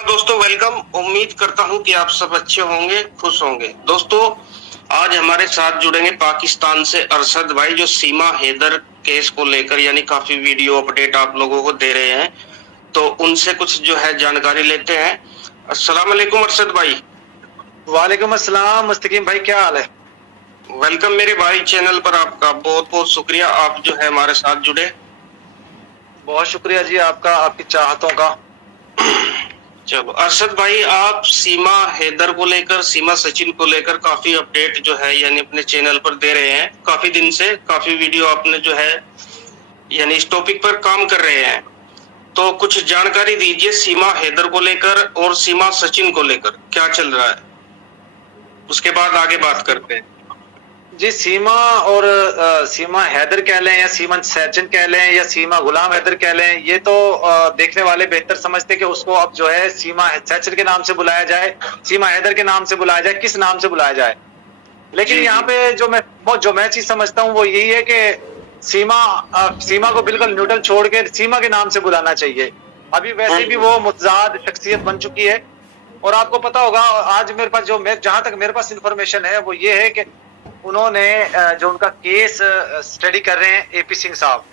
दोस्तों वेलकम। उम्मीद करता हूं कि आप सब अच्छे होंगे, खुश होंगे। दोस्तों आज हमारे साथ जुड़ेंगे पाकिस्तान से अरशद भाई, जो सीमा हैदर केस को लेकर यानी काफी वीडियो अपडेट आप लोगों को दे रहे हैं। तो उनसे कुछ जो है जानकारी लेते हैं। अस्सलाम वालेकुम अरशद भाई। वालेकुम अस्सलाम मुस्तकीम भाई, क्या हाल है? वेलकम मेरे भाई, चैनल पर आपका बहुत बहुत शुक्रिया, आप जो है हमारे साथ जुड़े। बहुत शुक्रिया जी आपका, आपकी चाहतों का। चलो अरशद भाई, आप सीमा हैदर को लेकर, सीमा सचिन को लेकर काफी अपडेट जो है यानी अपने चैनल पर दे रहे हैं। काफी दिन से काफी वीडियो आपने जो है यानी इस टॉपिक पर काम कर रहे हैं। तो कुछ जानकारी दीजिए सीमा हैदर को लेकर और सीमा सचिन को लेकर क्या चल रहा है, उसके बाद आगे बात करते हैं। जी सीमा और सीमा हैदर कह लें या सीमा सचिन कह लें या सीमा गुलाम हैदर कह लें, ये तो देखने वाले बेहतर समझते कि उसको अब जो है सीमा सचिन के नाम से बुलाया जाए, सीमा हैदर के नाम से बुलाया जाए, किस नाम से बुलाया जाए। लेकिन यहाँ पे जो मैं चीज समझता हूँ वो यही है कि सीमा को बिल्कुल न्यूट्रल छोड़ के सीमा के नाम से बुलाना चाहिए। अभी वैसे भी वो मुतजाद शख्सियत बन चुकी है। और आपको पता होगा, आज मेरे पास जहां तक मेरे पास इंफॉर्मेशन है वो ये है कि उन्होंने जो उनका केस स्टडी कर रहे हैं एपी सिंह साहब,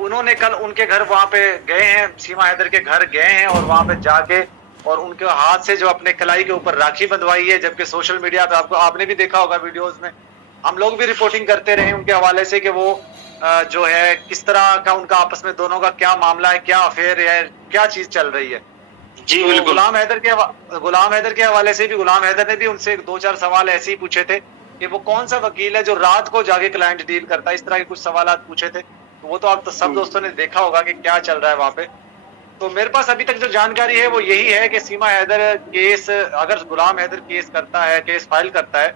उन्होंने कल उनके घर वहां पे गए हैं, सीमा हैदर के घर गए हैं और वहां पे जाके और उनके हाथ से जो अपने कलाई के ऊपर राखी बंधवाई है। जबकि सोशल मीडिया पे आपने भी देखा होगा वीडियोस में, हम लोग भी रिपोर्टिंग करते रहे उनके हवाले से कि वो जो है किस तरह का उनका आपस में दोनों का क्या मामला है, क्या अफेयर है, क्या चीज चल रही है। जी तो बिल्कुल। गुलाम हैदर के हवाले से भी गुलाम हैदर ने भी उनसे 2-4 सवाल ऐसे ही पूछे थे कि वो कौन सा वकील है जो रात को जाके क्लाइंट डील करता है, इस तरह के कुछ सवाल पूछे थे। तो वो तो आप तो सब दोस्तों ने देखा होगा कि क्या चल रहा है वहां पे। तो मेरे पास अभी तक जो जानकारी है वो यही है कि सीमा हैदर केस, अगर गुलाम हैदर केस करता है, केस फाइल करता है,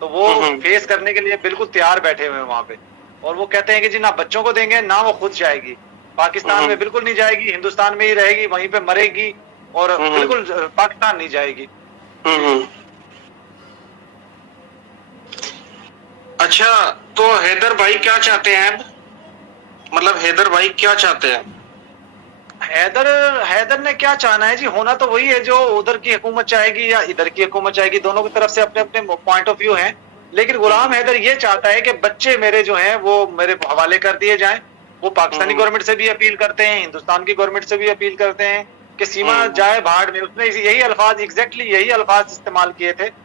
तो वो फेस करने के लिए बिल्कुल तैयार बैठे हुए हैं वहां पे। और वो कहते हैं कि जी ना बच्चों को देंगे ना वो खुद जाएगी, पाकिस्तान में बिल्कुल नहीं जाएगी, हिंदुस्तान में ही रहेगी, वहीं पे मरेगी और बिल्कुल पाकिस्तान नहीं जाएगी। अच्छा, तो हैदर भाई क्या चाहते हैं अब? मतलब हैदर भाई क्या चाहते हैं? हैदर ने क्या चाहना है जी, होना तो वही है जो उधर की हुकूमत चाहेगी या इधर की हुकूमत चाहेगी, दोनों की तरफ से अपने अपने पॉइंट ऑफ व्यू हैं। लेकिन गुलाम हैदर ये चाहता है कि बच्चे मेरे जो हैं वो मेरे हवाले कर दिए जाएं। वो पाकिस्तानी गवर्नमेंट से भी अपील करते हैं, हिंदुस्तान की गवर्नमेंट से भी अपील करते हैं कि सीमा जाए भाड़ में। उसने यही अल्फाज, एग्जैक्टली यही अल्फाज इस्तेमाल किए थे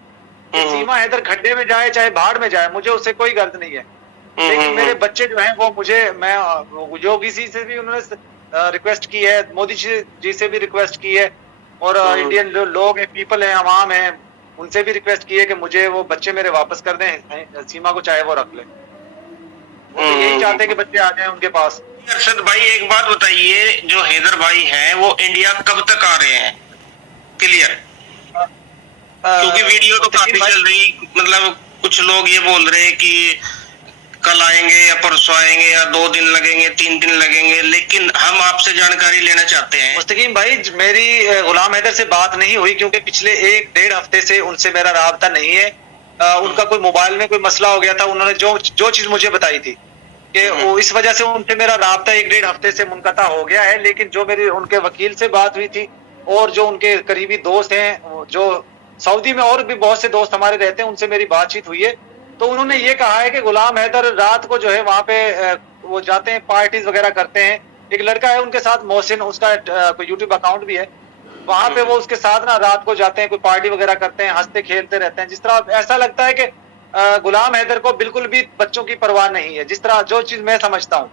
कि सीमा हैदर खड्डे में जाए चाहे भाड़ में जाए, मुझे उससे कोई गर्ज नहीं है, लेकिन मेरे बच्चे जो हैं वो मैं योगी जी से भी उन्होंने रिक्वेस्ट की है, मोदी जी से भी रिक्वेस्ट की है, और इंडियन जो लोग हैं, पीपल हैं, अवाम हैं, उनसे भी रिक्वेस्ट की है कि मुझे वो बच्चे मेरे वापस कर दें, सीमा को चाहे वो रख ले। वो तो यही चाहते हैं कि बच्चे आ जाएं उनके पास। अरशद भाई एक बात बताइए, जो हैदर भाई हैं वो इंडिया कब तक आ रहे हैं? क्लियर, क्योंकि वीडियो तो काफी चल रही, मतलब कुछ लोग ये बोल रहे हैं कि कल आएंगे या परसों आएंगे या 2 दिन लगेंगे, 3 दिन लगेंगे, लेकिन हम आपसे जानकारी लेना चाहते हैं। मुस्तकीम भाई, मेरी गुलाम हैदर से बात नहीं हुई क्योंकि पिछले 1-1.5 हफ्ते से उनसे मेरा राबता नहीं है। उनका कोई मोबाइल में कोई मसला हो गया था, उन्होंने जो चीज मुझे बताई थी कि वो इस वजह से उनसे मेरा राबता 1-1.5 हफ्ते से मुनक़ता हो गया है। लेकिन जो मेरी उनके वकील से बात हुई थी और जो उनके करीबी दोस्त हैं, जो सऊदी में और भी बहुत से दोस्त हमारे रहते हैं, उनसे मेरी बातचीत हुई है। तो उन्होंने ये कहा है कि गुलाम हैदर रात को जो है वहां पे वो जाते हैं, पार्टीज वगैरह करते हैं। एक लड़का है उनके साथ, मोहसिन, उसका कोई यूट्यूब अकाउंट भी है, वहां पे वो उसके साथ ना रात को जाते हैं, कोई पार्टी वगैरह करते हैं, हंसते खेलते रहते हैं। जिस तरह ऐसा लगता है कि गुलाम हैदर को बिल्कुल भी बच्चों की परवाह नहीं है, जिस तरह जो चीज मैं समझता हूँ।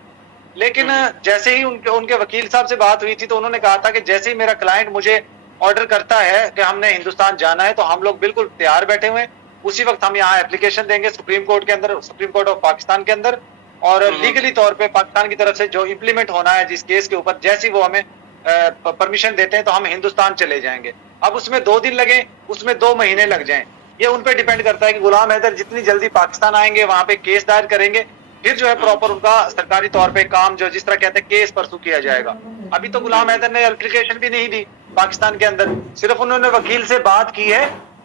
लेकिन जैसे ही उनके वकील साहब से बात हुई थी तो उन्होंने कहा था कि जैसे ही मेरा क्लाइंट मुझे ऑर्डर करता है कि हमने हिंदुस्तान जाना है तो हम लोग बिल्कुल तैयार बैठे हुए हैं, उसी वक्त हम यहाँ एप्लीकेशन देंगे सुप्रीम कोर्ट के अंदर, सुप्रीम कोर्ट ऑफ पाकिस्तान के अंदर, और लीगली तौर पे पाकिस्तान की तरफ से जो इम्प्लीमेंट होना है जिस केस के ऊपर, जैसे वो हमें परमिशन देते हैं तो हम हिंदुस्तान चले जाएंगे। अब उसमें 2 दिन लगे, उसमें 2 महीने लग जाएं, ये उन पे डिपेंड करता है कि गुलाम हैदर जितनी जल्दी पाकिस्तान आएंगे, वहां पे केस दायर करेंगे, फिर जो है प्रॉपर उनका सरकारी तौर पे काम, जो जिस तरह कहते हैं केस परसू किया जाएगा। अभी तो गुलाम हैदर ने एप्लीकेशन भी नहीं दी पाकिस्तान के अंदर, सिर्फ उन्होंने वकील से बात की है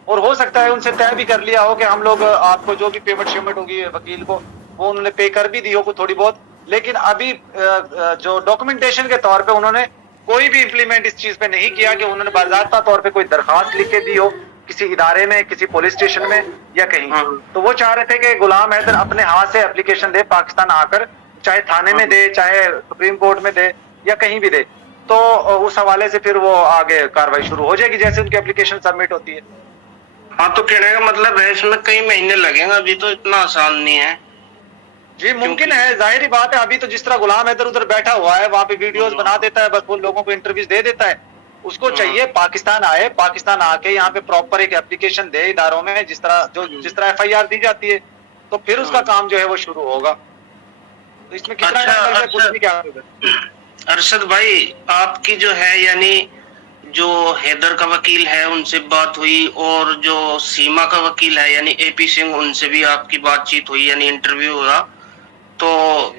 और हो सकता है उनसे तय भी कर लिया हो कि हम लोग आपको जो भी पेमेंट शेमेंट होगी वकील को, वो उन्होंने पे कर भी दी हो थोड़ी बहुत। लेकिन अभी जो डॉक्यूमेंटेशन के तौर पे उन्होंने कोई भी इम्प्लीमेंट इस चीज पे नहीं किया कि उन्होंने बाकायदा तौर पे कोई दरखास्त लिख के दी हो किसी इदारे में, किसी पुलिस स्टेशन में या कहीं। तो वो चाह रहे थे कि गुलाम हैदर अपने हाथ से एप्लीकेशन दे पाकिस्तान आकर, चाहे थाने में दे, चाहे सुप्रीम कोर्ट में दे या कहीं भी दे, तो उस हवाले से फिर वो आगे कार्रवाई शुरू हो जाएगी जैसे उनकी एप्लीकेशन सबमिट होती है। हाँ, तो कहने का मतलब है इसमें कई महीने लगेंगे, अभी तो इतना आसान नहीं है। जी मुमकिन है, जाहिर ही बात है। अभी तो जिस तरह गुलाम हैदर उधर बैठा हुआ है, वहां पे वीडियोस बना देता है, बस वो लोगों को इंटरव्यूज दे देता है। उसको चाहिए पाकिस्तान आए, पाकिस्तान आके यहाँ पे प्रॉपर एक एप्लीकेशन दे इदारों में, जिस तरह FIR दी जाती है, तो फिर उसका काम जो है वो शुरू होगा। तो इसमें कितना टाइम लगेगा कुछ भी क्या होगा। अरशद भाई, आपकी जो है यानी जो हैदर का वकील है उनसे बात हुई, और जो सीमा का वकील है यानी AP सिंह, उनसे भी आपकी बातचीत हुई यानी इंटरव्यू हुआ। तो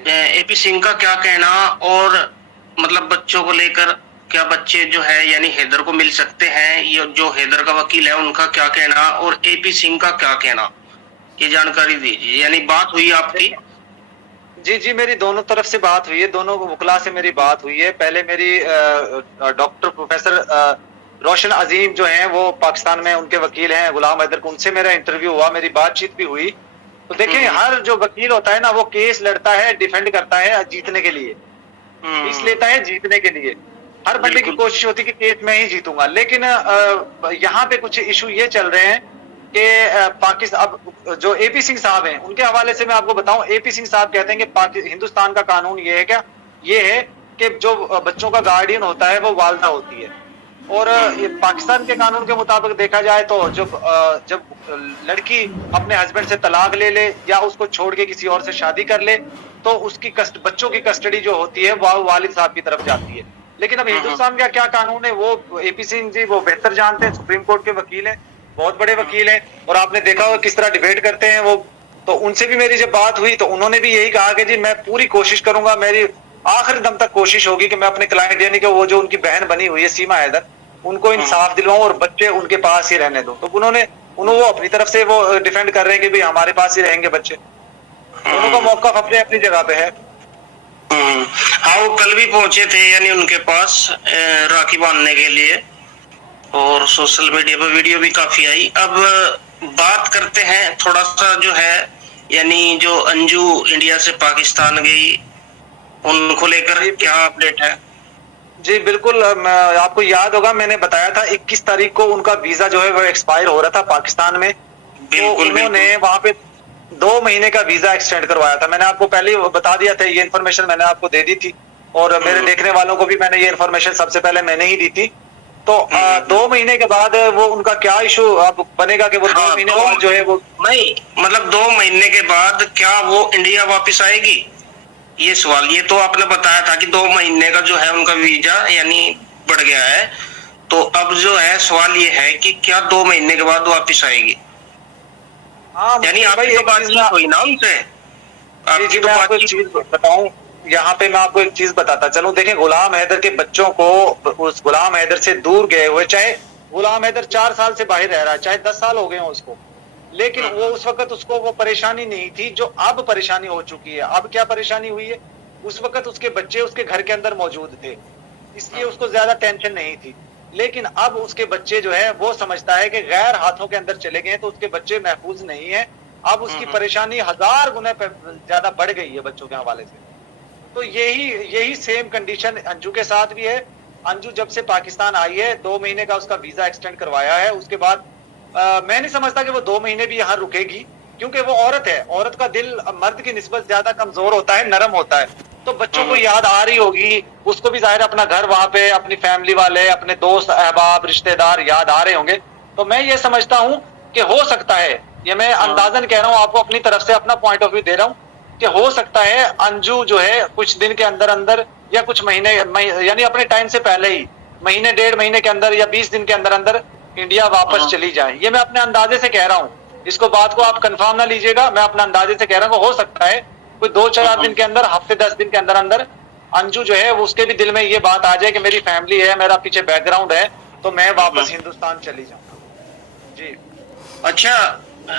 AP सिंह का क्या कहना, और मतलब बच्चों को लेकर क्या बच्चे जो है यानी हैदर को मिल सकते हैं, या जो हैदर का वकील है उनका क्या कहना, और AP सिंह का क्या कहना, ये जानकारी दीजिए। यानी बात हुई आपकी? जी, मेरी दोनों तरफ से बात हुई है, दोनों वकला से मेरी बात हुई है। पहले मेरी डॉक्टर प्रोफेसर रोशन अजीम जो हैं वो पाकिस्तान में उनके वकील हैं गुलाम हैदर, उनसे मेरा इंटरव्यू हुआ, मेरी बातचीत भी हुई। तो देखिए हर जो वकील होता है ना, वो केस लड़ता है, डिफेंड करता है जीतने के लिए, फीस लेता है जीतने के लिए। हर बंदे की कोशिश होती है कि केस मैं ही जीतूंगा, लेकिन यहाँ पे कुछ इशू ये चल रहे हैं कि पाकिस्तान, अब जो AP सिंह साहब हैं उनके हवाले से मैं आपको बताऊं, AP सिंह साहब कहते हैं कि हिंदुस्तान का कानून ये है क्या, ये है कि जो बच्चों का गार्डियन होता है वो वालदा होती है, और ये पाकिस्तान के कानून के मुताबिक देखा जाए तो जब लड़की अपने हस्बैंड से तलाक ले ले या उसको छोड़ के किसी और से शादी कर ले, तो उसकी बच्चों की कस्टडी जो होती है वो वालिद साहब की तरफ जाती है। लेकिन अब हिंदुस्तान का क्या कानून है वो AP सिंह जी वो बेहतर जानते हैं, सुप्रीम कोर्ट के वकील हैं, बहुत बड़े वकील हैं, और आपने देखा होगा किस तरह डिबेट करते हैं वो। तो उनसे भी मेरी जब बात हुई तो उन्होंने भी यही कहा कि जी मैं पूरी कोशिश करूंगा, मेरी आखिरी दम तक कोशिश होगी कि मैं अपने क्लाइंट यानी कि वो जो उनकी बहन बनी हुई है सीमा हैदर, उनको इंसाफ दिलवाऊं और बच्चे उनके पास ही रहने दूं। तो उन्होंने वो अपनी तरफ से वो डिफेंड कर रहे हैं कि भाई हमारे पास ही रहेंगे बच्चे। दोनों का मौका अपने अपनी जगह पे है। हाँ, वो कल भी पहुंचे थे यानी उनके पास राखी बांधने के लिए, और सोशल मीडिया पर वीडियो भी काफी आई। अब बात करते हैं थोड़ा सा जो है यानी जो अंजू इंडिया से पाकिस्तान गई, उनको लेकर क्या अपडेट है? जी बिल्कुल, आपको याद होगा मैंने बताया था 21 तारीख को उनका वीजा जो है वो एक्सपायर हो रहा था पाकिस्तान में। तो उन्होंने वहां पे 2 महीने का वीजा एक्सटेंड करवाया था। मैंने आपको पहले ही बता दिया था, ये इन्फॉर्मेशन मैंने आपको दे दी थी, और मेरे देखने वालों को भी मैंने ये इन्फॉर्मेशन सबसे पहले मैंने ही दी थी। तो 2 महीने के बाद वो उनका क्या इशू अब बनेगा कि वो 2 महीने बाद जो है वो नहीं, मतलब 2 महीने के बाद क्या वो इंडिया वापस आएगी, ये सवाल। ये तो आपने बताया था कि 2 महीने का जो है उनका वीजा यानी बढ़ गया है, तो अब जो है सवाल ये है कि क्या 2 महीने के बाद वापस आएगी? हाँ, यानी आपकी तो बातचीत हुई ना उनसे? आपकी तो आपको एक चीज बताऊं, यहाँ पे मैं आपको एक चीज बताता चलूं। देखें, गुलाम हैदर के बच्चों को उस गुलाम हैदर से दूर गए हुए, चाहे गुलाम हैदर 4 साल से बाहर रह रहा है, चाहे 10 साल हो गए हों उसको, लेकिन वो उस वक्त उसको वो परेशानी नहीं थी जो अब परेशानी हो चुकी है। अब क्या परेशानी हुई है, उस वक्त उसके बच्चे उसके घर के अंदर मौजूद थे, इसलिए उसको ज्यादा टेंशन नहीं थी। लेकिन अब उसके बच्चे जो है वो समझता है कि गैर हाथों के अंदर चले गए तो उसके बच्चे महफूज नहीं है। अब उसकी परेशानी 1000 गुना ज्यादा बढ़ गई है बच्चों के हवाले से। तो यही सेम कंडीशन अंजू के साथ भी है। अंजू जब से पाकिस्तान आई है, 2 महीने का उसका वीजा एक्सटेंड करवाया है, उसके बाद मैं नहीं समझता कि वो 2 महीने भी यहाँ रुकेगी, क्योंकि वो औरत है। औरत का दिल मर्द की निस्बत ज्यादा कमजोर होता है, नरम होता है। तो बच्चों को याद आ रही होगी, उसको भी जाहिर अपना घर वहां पे, अपनी फैमिली वाले, अपने दोस्त अहबाब रिश्तेदार याद आ रहे होंगे। तो मैं ये समझता हूँ कि हो सकता है, ये मैं अंदाजन कह रहा हूँ, आपको अपनी तरफ से अपना पॉइंट ऑफ व्यू दे रहा हूँ, कि हो सकता है अंजू जो है कुछ दिन के अंदर अंदर या कुछ महीने यानी अपने टाइम से पहले ही, महीने 1.5 महीने के अंदर या 20 दिन के अंदर अंदर इंडिया वापस चली जाए। ये मैं अपने अंदाजे से कह रहा हूँ, इसको बात को आप कंफर्म ना लीजिएगा, मैं अपने अंदाजे से कह रहा हूँ। हो सकता है कोई 2-4 दिन के अंदर, हफ्ते 10 दिन के अंदर अंदर अंजू जो है उसके भी दिल में ये बात आ जाए कि मेरी फैमिली है, मेरा पीछे बैकग्राउंड है, तो मैं वापस हिंदुस्तान चली जाऊँ। जी अच्छा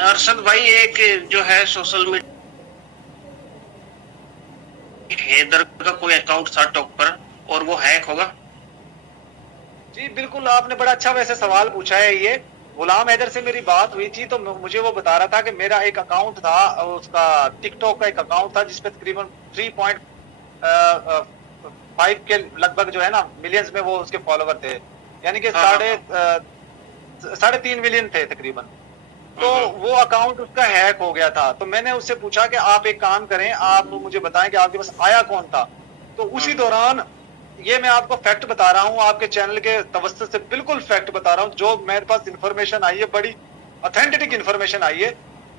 अरशद भाई, एक जो है सोशल मीडिया हैदर का कोई अकाउंट था टॉप पर, और वो हैक होगा जी बिल्कुल, आपने बड़ा अच्छा वैसे सवाल पूछा है ये। गुलाम हैदर से मेरी बात हुई थी तो मुझे वो बता रहा था कि मेरा एक अकाउंट था, उसका टिकटॉक का एक अकाउंट था जिसपे तकरीबन 3.5 के लगभग जो है ना मिलियंस में वो उसके फॉलोवर थे, यानी कि हाँ, हाँ, हाँ। 3.5 मिलियन थे तकरीबन। तो वो अकाउंट उसका हैक हो गया था। तो मैंने उससे पूछा कि आप एक काम करें, आप मुझे बताएं कि आपके पास आया कौन था। तो उसी दौरान ये मैं आपको फैक्ट बता रहा हूँ, आपके चैनल के तवज्जुह से बिल्कुल फैक्ट बता रहा हूँ, जो मेरे पास इंफॉर्मेशन आई है, बड़ी ऑथेंटिक इंफॉर्मेशन आई है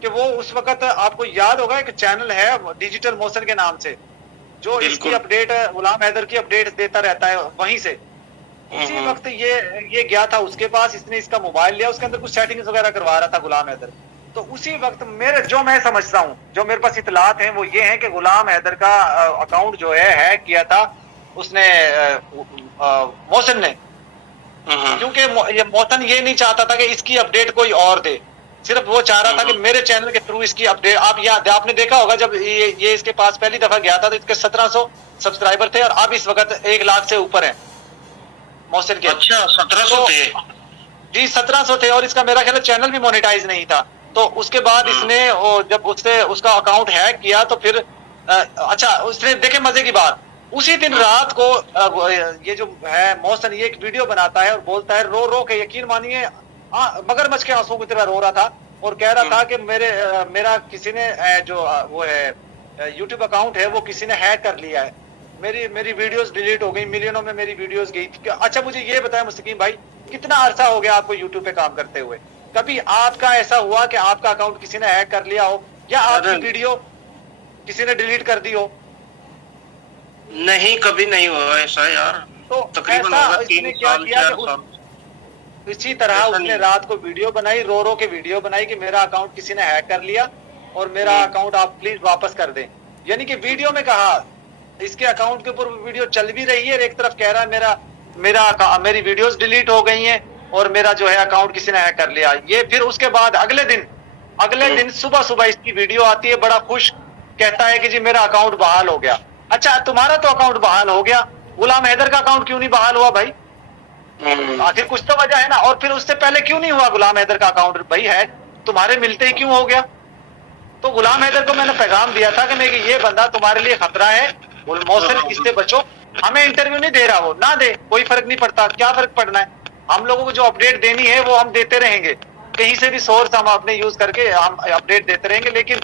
कि वो उस वक्त आपको याद होगा एक चैनल है डिजिटल मोशन के नाम से, जो इसकी बिल्कुल। अपडेट गुलाम हैदर की अपडेट देता रहता है वहीं से। उसी वक्त ये गया था उसके पास, इसने इसका मोबाइल लिया, उसके अंदर कुछ सेटिंग्स वगैरह करवा रहा था गुलाम हैदर। तो उसी वक्त मेरे जो मैं समझता हूँ, जो मेरे पास इतलात हैं वो ये है कि गुलाम हैदर का अकाउंट जो है हैक किया था उसने मोहसिन ने, क्योंकि ये मोहसिन ये नहीं चाहता था कि इसकी अपडेट कोई और दे, सिर्फ वो चाह रहा था कि मेरे चैनल के थ्रू इसकी अपडेट। आपने देखा होगा जब ये इसके पास पहली दफा गया था तो इसके 1700 सब्सक्राइबर थे और अब इस वक्त 1 लाख से ऊपर है मोहसिन के। अच्छा, 1700 थे। जी 1700 थे और इसका मेरा ख्याल है चैनल भी मोनेटाइज नहीं था। तो उसके बाद इसने जब उससे उसका अकाउंट हैक किया तो फिर अच्छा उसने देखे मजे की बात, उसी दिन रात को ये जो है मोहसिन ये एक वीडियो बनाता है और बोलता है रो रो के, यकीन मानिए मगरमच्छ के आंसुओं की तरह रो रहा था और कह रहा था कि मेरा किसी ने जो वो है यूट्यूब अकाउंट है वो किसी ने हैक कर लिया है, मेरी वीडियोस डिलीट हो गई, मिलियनों में मेरी वीडियोस गई थी। अच्छा मुझे ये बताएं मुस्तकीम भाई, कितना अरसा हो गया आपको यूट्यूब पे काम करते हुए, कभी आपका ऐसा हुआ कि आपका अकाउंट किसी ने हैक कर लिया हो या आपकी वीडियो किसी ने डिलीट कर दी हो? नहीं, कभी नहीं हुआ ऐसा यार। तो तकरीबन ऐसा होगा इसने 3 क्या साल किया 4 कि साल। इसी तरह ऐसा उसने नहीं। रात को वीडियो बनाई, रो रो के वीडियो बनाई कि मेरा अकाउंट किसी ने हैक कर लिया और मेरा अकाउंट आप प्लीज वापस कर दें। यानी कि वीडियो में कहा, इसके अकाउंट के ऊपर वीडियो चल भी रही है और एक तरफ कह रहा है मेरी वीडियोस डिलीट हो गई हैं और मेरा जो है अकाउंट किसी ने हैक कर लिया। ये फिर उसके बाद अगले दिन सुबह सुबह इसकी वीडियो आती है, बड़ा खुश, कहता है कि जी मेरा अकाउंट बहाल हो गया। अच्छा तुम्हारा तो अकाउंट बहाल हो गया, गुलाम हैदर का अकाउंट क्यों नहीं बहाल हुआ भाई? आखिर कुछ तो वजह है ना। और फिर उससे पहले क्यों नहीं हुआ गुलाम हैदर का अकाउंट भाई है, तुम्हारे मिलते ही क्यों हो गया? तो गुलाम हैदर को मैंने पैगाम दिया था कि मैं ये बंदा तुम्हारे लिए खतरा है, मोहसिन इससे बचो। हमें इंटरव्यू नहीं दे रहा, वो ना दे, कोई फर्क नहीं पड़ता, क्या फर्क पड़ना है, हम लोगों को जो अपडेट देनी है वो हम देते रहेंगे, कहीं से भी सोर्स हम अपने यूज करके हम अपडेट देते रहेंगे। लेकिन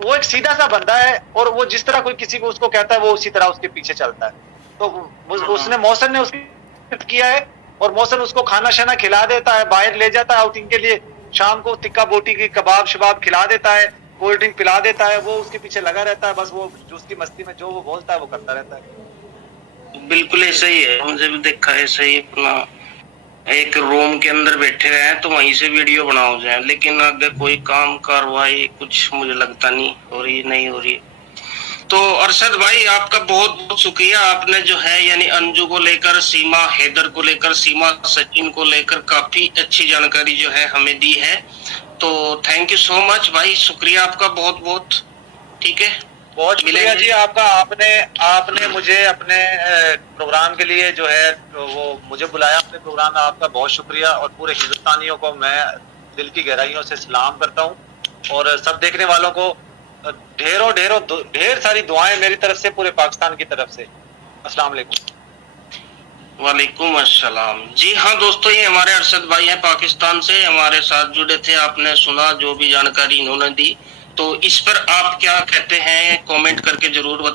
वो एक सीधा सा बंदा है और वो जिस तरह कोई किसी को उसको कहता है वो उसी तरह उसके पीछे चलता है। तो उसने मोहसिन ने उसकी किया है और मोहसिन उसको खाना शाना खिला देता है, बाहर ले जाता है आउटिंग के लिए, शाम को टिक्का बोटी की कबाब शबाब खिला देता है, कोल्ड ड्रिंक पिला देता है, वो उसके पीछे लगा रहता है, बस वो उसकी मस्ती में जो वो बोलता है वो करता रहता है। बिल्कुल ऐसा ही है, मुझे भी देखा है ऐसा ही। अपना एक रूम के अंदर बैठे रहे तो वहीं से वीडियो बनाओ जाए, लेकिन आगे कोई काम कार्रवाई कुछ मुझे लगता नहीं हो रही। तो अरशद भाई आपका बहुत बहुत शुक्रिया, आपने जो है यानी अंजू को लेकर, सीमा हैदर को लेकर, सीमा सचिन को लेकर काफी अच्छी जानकारी जो है हमें दी है। तो थैंक यू सो मच भाई, शुक्रिया आपका बहुत बहुत। ठीक है, बहुत शुक्रिया जी आपका, आपने मुझे अपने प्रोग्राम के लिए जो है वो मुझे बुलाया अपने प्रोग्राम में, आपका बहुत शुक्रिया। और पूरे हिंदुस्तानियों को मैं दिल की गहराइयों से सलाम करता हूँ और सब देखने वालों को ढेर सारी दुआएं मेरी तरफ से, पूरे पाकिस्तान की तरफ से। अस्सलाम वालेकुम। वालेकुम अस्सलाम। जी हाँ दोस्तों, ये हमारे अरशद भाई हैं पाकिस्तान से, हमारे साथ जुड़े थे। आपने सुना जो भी जानकारी इन्होंने दी, तो इस पर आप क्या कहते हैं कमेंट करके जरूर बताएं।